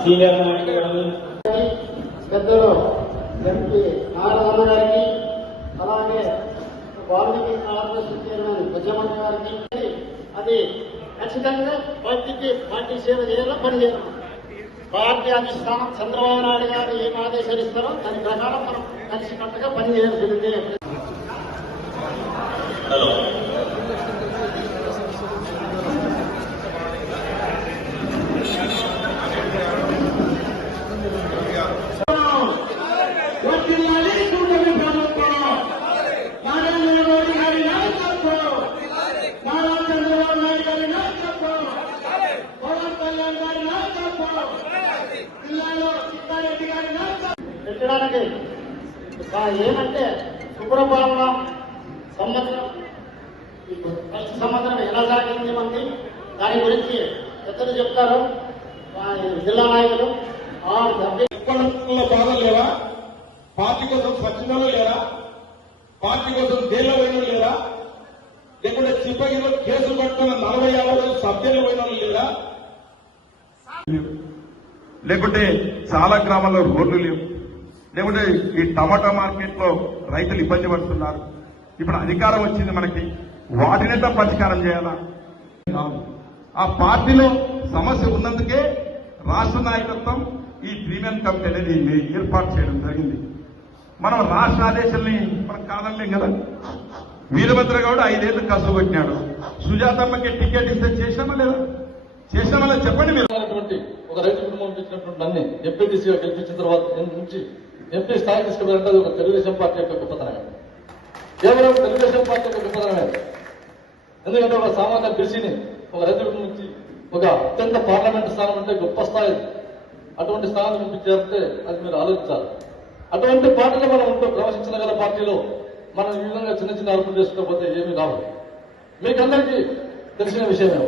Senior పెద్దలు MP Narayana గారికి అలాగే వాల్మీకి కార్పొరేషన్ చైర్మన్ భుజమణి గారికి. అది ఖచ్చితంగా పార్టీకి పార్టీ సేవ చేయాలో? పనిచేయాలి పార్టీ అధిష్టానం చంద్రబాబు నాయుడు గారు ఏం ఆదేశాలు ఇస్తారో దాని ప్రకారం మనం కలిసికట్టుగా పనిచేయాల్సిందే హలో వర్ధిల్లాలి కూటమి ప్రభుత్వం నరేంద్ర మోడీ గారి నాయకత్వం నారా చంద్రబాబు నాయుడు గారి నాయకత్వం పవన్ కళ్యాణ్ గారి నాయకత్వం జిల్లాలో చిత్తారెడ్డి గారి నాయకత్వం పెట్టడానికి ఏమంటే శుభ్రపాలన సంవత్సరం ఈ ఫస్ట్ సంవత్సరం ఎలా సాగింది మంది దాని గురించి పెద్దలు చెప్తారు. జిల్లా నాయకులు. ఆ డెబ్బై కుప్పంలో బాధలు లేవా పార్టీ కోసం స్వచ్ఛంలో లేరా? పార్టీ కోసం జైల్లో పోయిన లేరా? లేకుంటే చిప్పగిలో కేసులు పట్టుకున్న నలభై యాభై రోజులు సభ్యులు పోయిన వాళ్ళు లేరా? లేకుంటే చాలా గ్రామాల్లో రోడ్లు లేవు. లేకుంటే ఈ టమాటా మార్కెట్లో రైతులు ఇబ్బంది పడుతున్నారు. ఇప్పుడు అధికారం వచ్చింది మనకి. వాటినంతా పరిష్కారం చేయాలా? ఆ పార్టీలో సమస్య ఉన్నందుకే రాష్ట్ర నాయకత్వం ఈ ప్రీమియం కమిటీ అనేది ఏర్పాటు చేయడం జరిగింది. మనం రాష్ట్ర ఆదేశాన్ని మనం కాదనలేం కదా? వీరభద్ర గౌడ్ ఐదేళ్ళు కష్టపట్టినాడు సుజాతమ్మకి టికెట్ ఇస్తే చేసామా లేదా? చేసామా చెప్పండి మీరు. ఒక రైతు కుటుంబం ఇచ్చినటువంటి నన్ను ఎంపీటీసీగా గెలిపించిన తర్వాత నుంచి ఎంపీ స్థాయి తీసుకువెళ్ళంటే అది ఒక తెలుగుదేశం పార్టీ యొక్క గొప్పతనమే. కేవలం తెలుగుదేశం పార్టీ యొక్క గొప్పతనమే. ఎందుకంటే ఒక సామాన్య బీసీని ఒక రైతు నుంచి ఒక అత్యంత పార్లమెంట్ స్థానం అంటే గొప్ప స్థాయి అటువంటి స్థానం చూపించారంటే అది మీరు ఆలోచించాలి. అటువంటి పార్టీలో మనం ఉంటూ ప్రవేశించగల పార్టీలో మనం ఈ విధంగా చిన్న చిన్న అర్పులు చేసుకోకపోతే ఏమీ రావు మీకందరికీ తెలిసిన విషయమే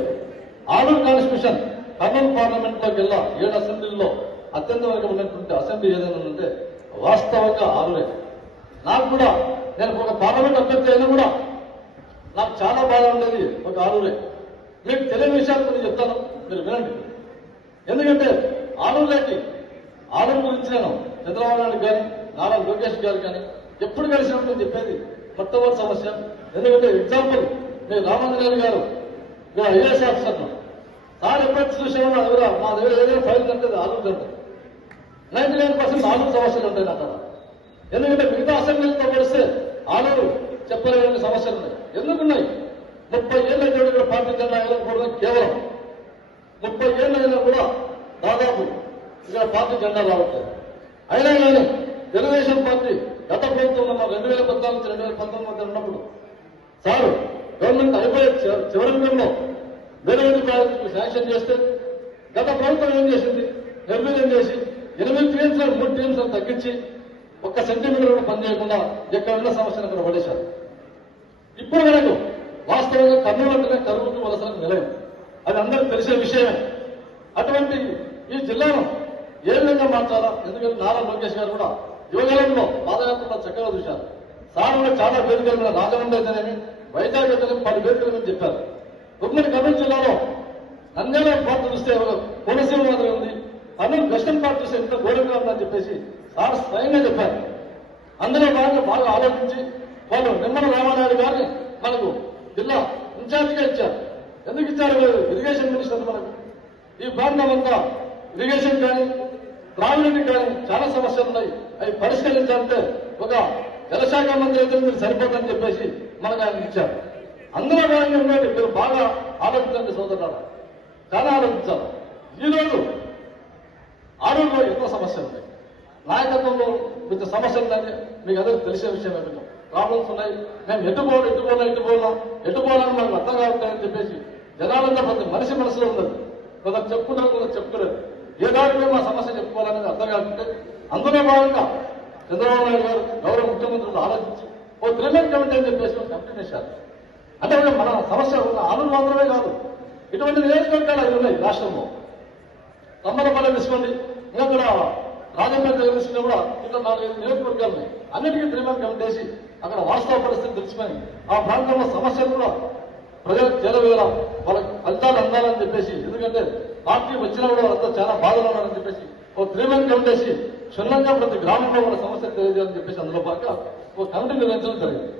ఆలూరు కాన్స్టిట్యూషన్ కర్నూలు పార్లమెంట్లోకి వెళ్ళా. ఏడు అసెంబ్లీల్లో అత్యంత వరకు ఉన్నటువంటి అసెంబ్లీ ఏదైనా ఉంటే వాస్తవంగా ఆలూరే నాకు కూడా నేను ఒక పార్లమెంట్ అభ్యర్థి అయినా కూడా నాకు చాలా బాధ ఉండేది ఒక ఆలూరే. మీకు తెలియని విషయాలు కొన్ని చెప్తాను మీరు వినండి. ఎందుకంటే ఆలూరులోకి ఆలూరు గురించి నేను చంద్రబాబు నాయుడు కానీ నారా లోకేష్ గారు కానీ ఎప్పుడు కలిసినప్పుడు నేను చెప్పేది మొట్టమొదటి సమస్య. ఎందుకంటే ఎగ్జాంపుల్ మీరు రామాంజనేయులు గారు మీరు ఐఏఎస్ ఆఫీసర్ సార్ ఎప్పటి చూసామో నా దగ్గర మా దగ్గర ఏదైనా ఫైల్ కంటే ఆలూరు కంటే నైన్టీ నైన్ పర్సెంట్ ఆలూరు సమస్యలు ఉంటాయి నాకు అక్కడ. ఎందుకంటే మిగతా అసెంబ్లీలతో పోలిస్తే ఆలూరు చెప్పలేని సమస్యలు ఉన్నాయి. ఎందుకున్నాయి? ముప్పై ఏళ్ళ కూడా పార్టీ జెండా ఎగరకూడదు కేవలం. ముప్పై ఏళ్ళైనా కూడా దాదాపు ఇక్కడ పార్టీ జెండా రావట్లేదు. అయినా కానీ తెలుగుదేశం పార్టీ గత ప్రభుత్వంలో రెండు వేల పద్నాలుగు నుంచి రెండు వేల పంతొమ్మిది మధ్య ఉన్నప్పుడు సార్ గవర్నమెంట్ అయిపోయే చివరి నెలలో వేరే వేరే ప్రాజెక్టులు శాంక్షన్ చేస్తే గత ప్రభుత్వం ఏం చేసింది? నిర్వీర్యం చేసి ఎనిమిది టీమ్స్ మూడు టీమ్స్ తగ్గించి ఒక్క సెంటీమీటర్ కూడా పని చేయకుండా ఎక్కడ ఉన్న సమస్యను అక్కడ పడేశారు ఇప్పుడు వరకు వాస్తవంగా కర్నూలు అంటేనే కరువుకు వలసలకు నిలయం. అది అందరికీ తెలిసే విషయమే. అటువంటి ఈ జిల్లాను ఏ విధంగా మార్చాలా? ఎందుకంటే నారా లోకేష్ గారు కూడా యువజనంలో పాదయాత్ర చక్కగా చూశారు. సార్ కూడా చాలా వేదికల మీద రాజమండ్రి అయితేనేమి వైజాగ్ అయితేనేమి పలు వేదికల మీద చెప్పారు. ఉమ్మడి కర్నూలు జిల్లాలో నంద్యాల పాత్ర చూస్తే ఒక కోనసీమ మాత్రమే ఉంది కర్నూలు వెస్టర్న్ పార్టీ చూస్తే ఎంత ఘోరంగా ఉందని చెప్పేసి సార్ చెప్పారు. అందులో వాళ్ళు బాగా ఆలోచించి వాళ్ళు నిమ్మల రామానాయుడు గారిని మనకు జిల్లా ఇన్ఛార్జిగా ఇచ్చారు. ఎందుకు ఇచ్చారు ఇరిగేషన్ మినిస్టర్ మనకు. ఈ ప్రాంతం అంతా ఇరిగేషన్ కానీ త్రాగునీటికి కానీ చాలా సమస్యలు ఉన్నాయి. అవి పరిష్కరించాలంటే ఒక జలశాఖ మంత్రి అయితే మీరు సరిపోతుందని చెప్పేసి మనకు ఆయన ఇచ్చారు. అందులో భాగంగా ఉండండి మీరు బాగా ఆలోచించండి సోదరాలు చాలా ఆలోచించాలి. ఈ రోజు ఆరోగ్యంలో ఎన్నో సమస్యలు ఉన్నాయి. నాయకత్వంలో కొంచెం సమస్యలు ఉన్నాయి మీకు అందరికీ తెలిసే విషయం కొంచెం ప్రాబ్లమ్స్ ఉన్నాయి. మేము ఎటు పోవాలి ఎటు పోవాలా ఎటు పోవాలా ఎటు పోవాలని మనకు అర్థం కావట్లేదని చెప్పేసి జనాలంతా ప్రతి మనిషి మనసులో ఉన్నది. కొందరు చెప్పుకుంటారు కొందరు చెప్పుకోలేదు. ఏ దారిలో మా సమస్య చెప్పుకోవాలనేది అర్థం కాకుంటే అందులో భాగంగా చంద్రబాబు నాయుడు గారు గౌరవ ముఖ్యమంత్రులు ఆలోచించి ఓ త్రిమెంట్ కమిటీ అని చెప్పేసి ఒక కమిటీ వేశారు అంటే మన సమస్య ఉన్న ఆలూరు మాత్రమే కాదు. ఇటువంటి నియోజకవర్గాలు అవి ఉన్నాయి రాష్ట్రంలో. తమ్మలపల్లి తీసుకోండి ఇంకా కూడా రాజంపేట రిజర్వేషన్ కూడా ఇక్కడ నాలుగైదు నియోజకవర్గాలని అన్నిటికీ త్రిమార్గం చేసి అక్కడ వాస్తవ పరిస్థితి తెలుసుకొని ఆ ప్రాంతంలో సమస్యలు కూడా ప్రజలకు చేరవేయడం వాళ్ళకి ఫలితాలు అందాలని చెప్పేసి ఎందుకంటే పార్టీ వచ్చినా కూడా వాళ్ళంతా చాలా బాధలు ఉన్నారని చెప్పేసి ఓ త్రిమాన్ కమిటేసి క్షుణ్ణంగా ప్రతి గ్రామంలో వాళ్ళ సమస్యలు తెలియజేయాలని చెప్పేసి అందులో భాగంగా ఓ కమిటీ నిర్వహించడం జరిగింది.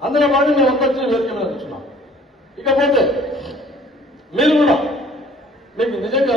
అందులో భాగంగా మేము అంతా వచ్చి వేదిక మీద కూర్చున్నాం. ఇకపోతే మీరు కూడా మీకు నిజంగా